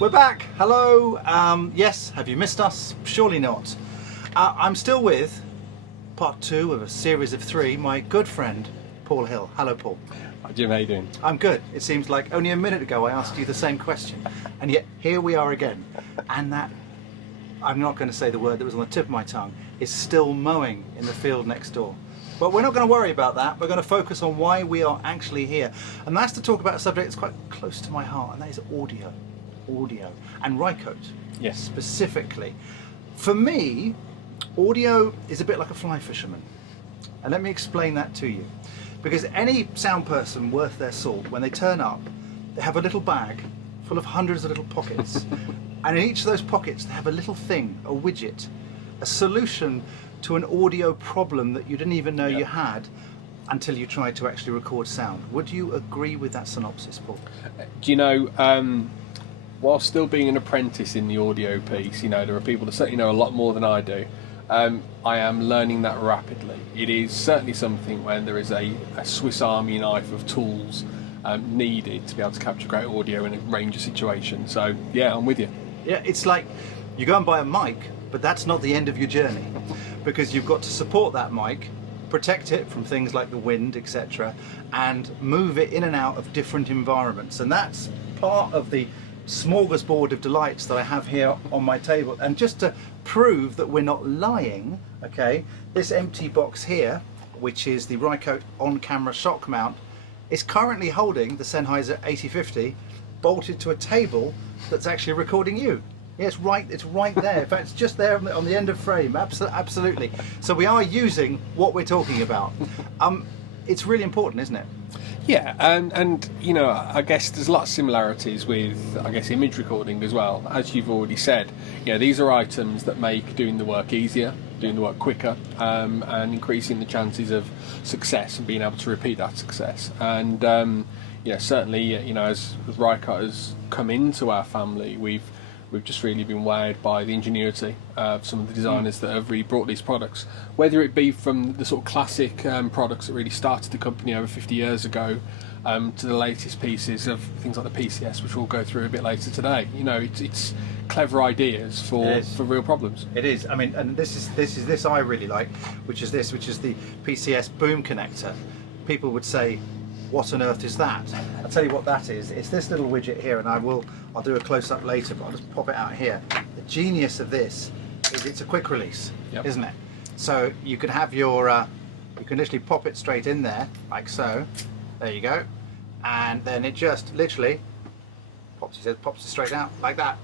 We're back. Hello. Yes, have you missed us? Surely not. I'm still with part 2 of a series of 3, my good friend, Paul Hill. Hello, Paul. Hi, Jim, how you doing? I'm good. It seems like only a minute ago I asked you the same question, and yet here we are again. And that, I'm not going to say the word that was on the tip of my tongue, is still mowing in the field next door. But we're not going to worry about that. We're going to focus on why we are actually here. And that's to talk about a subject that's quite close to my heart, and that is audio. Audio. And Rycote. Yes. Specifically. For me, audio is a bit like a fly fisherman. And let me explain that to you. Because any sound person worth their salt, when they turn up, they have a little bag full of hundreds of little pockets. And in each of those pockets, they have a little thing, a widget, a solution to an audio problem that you didn't even know you had until you tried to actually record sound. Would you agree with that synopsis, Paul? Do you know, while still being an apprentice in the audio piece, you know, there are people that certainly know a lot more than I do. I am learning that rapidly. It is certainly something when there is a Swiss Army knife of tools needed to be able to capture great audio in a range of situations. So yeah, I'm with you. Yeah, it's like you go and buy a mic, but that's not the end of your journey, because you've got to support that mic, protect it from things like the wind, etc., and move it in and out of different environments. And that's part of the smorgasbord of delights that I have here on my table. And just to prove that we're not lying, okay, this empty box here, which is the Rycote on-camera shock mount, is currently holding the Sennheiser 8050 bolted to a table that's actually recording you. Yeah, it's right there. In fact, it's just there on the end of frame. Absolutely. So we are using what we're talking about. It's really important, isn't it? Yeah, and you know, I guess there's a lot of similarities with, I guess, image recording as well. As you've already said, you know, these are items that make doing the work easier, doing the work quicker, and increasing the chances of success and being able to repeat that success. And you know, certainly, you know, as Rycote has come into our family, we've just really been wowed by the ingenuity of some of the designers that have really brought these products, whether it be from the sort of classic products that really started the company over 50 years ago, to the latest pieces of things like the PCS, which we'll go through a bit later today. You know, it's clever ideas for real problems. It is. I mean, and this I really like, which is the Pcs Boom Connector. People would say, what on earth is that? I'll tell you what that is. It's this little widget here, and I'll do a close-up later, but I'll just pop it out here. The genius of this is it's a quick release, isn't it? So you can have your, you can literally pop it straight in there, like so. There you go. And then it just literally pops it straight out, like that.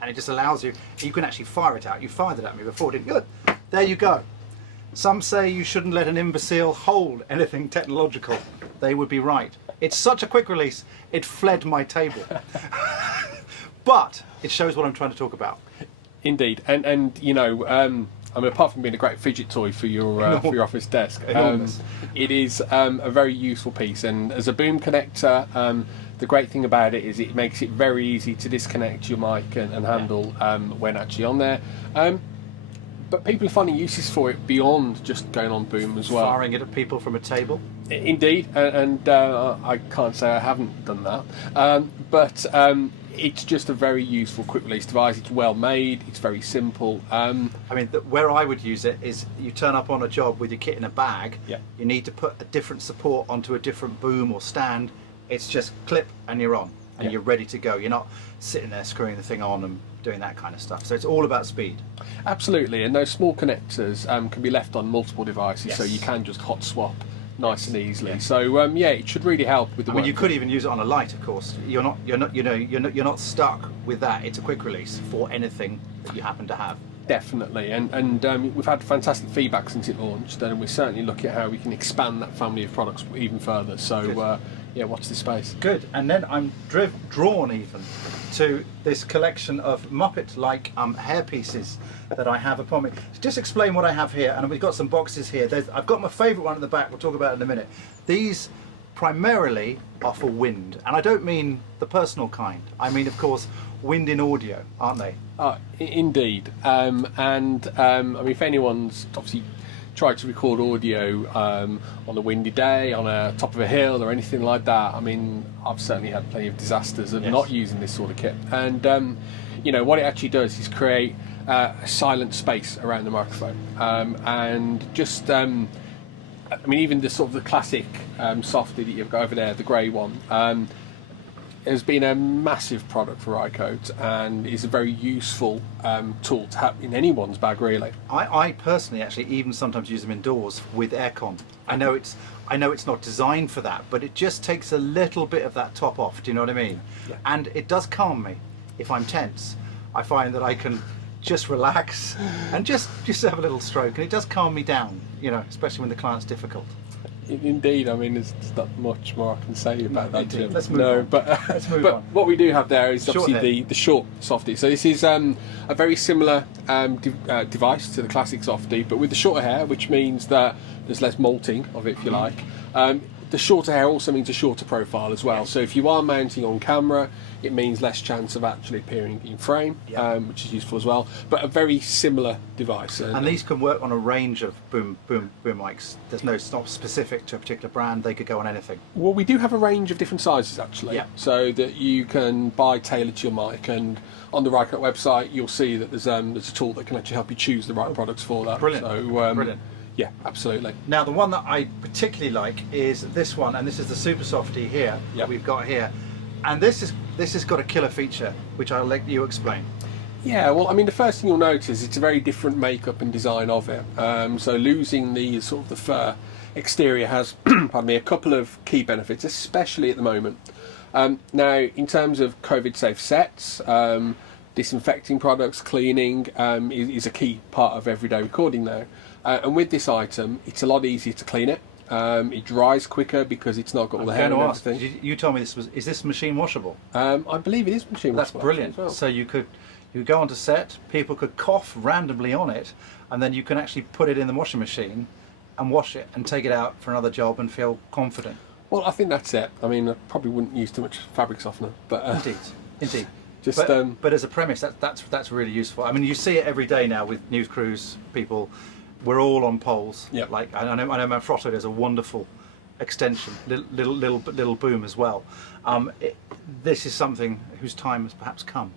And it just allows you can actually fire it out. You fired it at me before, didn't you? Good. There you go. Some say you shouldn't let an imbecile hold anything technological. They would be right. It's such a quick release, it fled my table. But it shows what I'm trying to talk about. Indeed, and you know, I mean, apart from being a great fidget toy for your office desk, it is a very useful piece. And as a boom connector, the great thing about it is it makes it very easy to disconnect your mic and handle when actually on there. But people are finding uses for it beyond just going on boom as well. Firing it at people from a table. Indeed, and I can't say I haven't done that. But it's just a very useful quick release device. It's well made, it's very simple. I mean, where I would use it is you turn up on a job with your kit in a bag, yeah. You need to put a different support onto a different boom or stand. It's just clip and you're on, and you're ready to go. You're not sitting there screwing the thing on and doing that kind of stuff. So it's all about speed. Absolutely, and those small connectors can be left on multiple devices, so you can just hot swap nice and easily. So yeah, it should really help with the work. I mean, you could even use it on a light, of course. You're not stuck with that. It's a quick release for anything that you happen to have. Definitely, and we've had fantastic feedback since it launched, and we're certainly looking at how we can expand that family of products even further. So yeah, watch this space. Good. And then I'm drawn even to this collection of Muppet-like hair pieces that I have upon me. Just explain what I have here, and we've got some boxes here. I've got my favourite one at the back. We'll talk about it in a minute. These primarily are for wind, and I don't mean the personal kind. I mean, of course, wind in audio, aren't they? Indeed, and I mean, if anyone's obviously tried to record audio on a windy day, on a top of a hill, or anything like that, I mean, I've certainly had plenty of disasters of not using this sort of kit. And you know, what it actually does is create a silent space around the microphone, and just I mean, even the sort of the classic softy that you've got over there, the grey one, has been a massive product for Rycote and is a very useful tool to have in anyone's bag, really. I personally actually even sometimes use them indoors with aircon. I know it's not designed for that, but it just takes a little bit of that top off. Do you know what I mean? Yeah. And it does calm me if I'm tense. I find that I can just relax and just have a little stroke, and it does calm me down. You know, especially when the client's difficult. Indeed, I mean, there's not much more I can say about that, Jim. Let's move on. But Let's move but on. what we do have there is Short obviously the short softy. So this is a very similar device to the classic softy, but with the shorter hair, which means that there's less molting of it, if you like. The shorter hair also means a shorter profile as well. So if you are mounting on camera, it means less chance of actually appearing in frame, which is useful as well. But a very similar device. And these can work on a range of boom mics. It's not specific to a particular brand. They could go on anything. Well, we do have a range of different sizes actually, so that you can buy tailored to your mic. And on the Rycote website, you'll see that there's a tool that can actually help you choose the right products for that. Brilliant. So, Brilliant. Yeah, absolutely. Now, the one that I particularly like is this one, and this is the Super Softy here that we've got here. And this has got a killer feature, which I'll let you explain. Yeah, well, I mean, the first thing you'll notice, it's a very different makeup and design of it. So losing the sort of the fur exterior has, pardon me, a couple of key benefits, especially at the moment. Now, in terms of COVID-safe sets, disinfecting products, cleaning is a key part of everyday recording now. And with this item, it's a lot easier to clean it. It dries quicker because it's not got all the hair and everything. You told me is this machine washable? I believe it is machine washable. That's brilliant. Well. So you go onto set, people could cough randomly on it, and then you can actually put it in the washing machine and wash it and take it out for another job and feel confident. Well, I think that's it. I mean, I probably wouldn't use too much fabric softener, but Indeed. just but as a premise, that's really useful. I mean, you see it every day now with news crews, people. We're all on poles. Yep. Like I know Manfrotto does a wonderful extension, little boom as well. This is something whose time has perhaps come.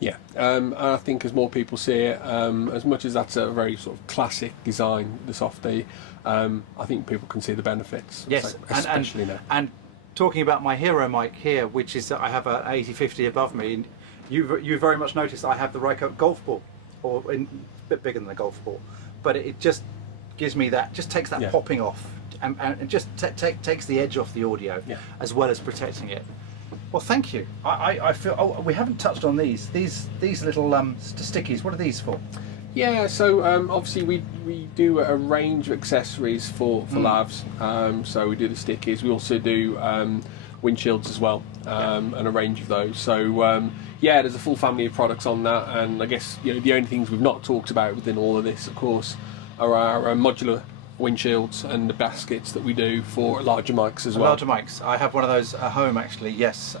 Yeah, I think as more people see it, as much as that's a very sort of classic design, the softy, I think people can see the benefits. Yes, so, especially now. And talking about my hero mic here, which is I have a 8050 above me, and you very much noticed I have the Rycote golf ball, or a bit bigger than the golf ball, but it just gives me that, just takes that popping off, and just takes the edge off the audio, as well as protecting it. Well, thank you. I feel we haven't touched on these little stickies. What are these for? Yeah, so obviously we do a range of accessories for lavs. So we do the stickies. We also do windshields as well, and a range of those. So yeah, there's a full family of products on that. And I guess the only things we've not talked about within all of this, of course, are our modular windshields and the baskets that we do for larger mics as well. Larger mics. I have one of those at home actually. Yes.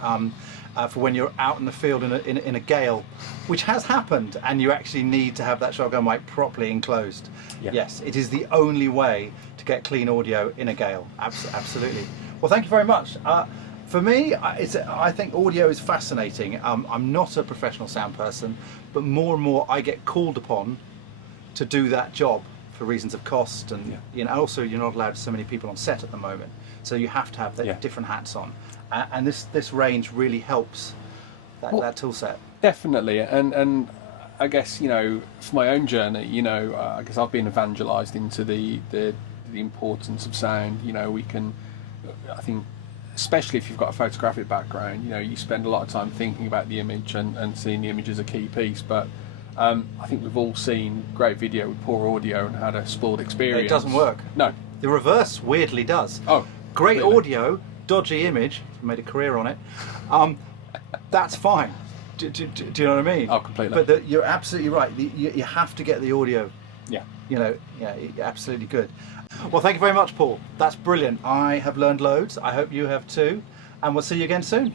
For when you're out in the field in a gale, which has happened, and you actually need to have that shotgun mic properly enclosed. Yeah. Yes, it is the only way to get clean audio in a gale. Absolutely. Well, thank you very much. For me, I think audio is fascinating. I'm not a professional sound person, but more and more I get called upon to do that job for reasons of cost, and also you're not allowed so many people on set at the moment, so you have to have the different hats on. And this range really helps that tool set. Definitely, and I guess for my own journey, I guess I've been evangelised into the importance of sound. We can, I think, especially if you've got a photographic background, you spend a lot of time thinking about the image and seeing the image as a key piece. But I think we've all seen great video with poor audio and had a spoiled experience. It doesn't work. No, the reverse weirdly does. Oh, great completely. Audio. Dodgy image, made a career on it. That's fine. Do you know what I mean? Oh, completely. But you're absolutely right. You have to get the audio. Yeah. Absolutely good. Well, thank you very much, Paul. That's brilliant. I have learned loads. I hope you have too. And we'll see you again soon.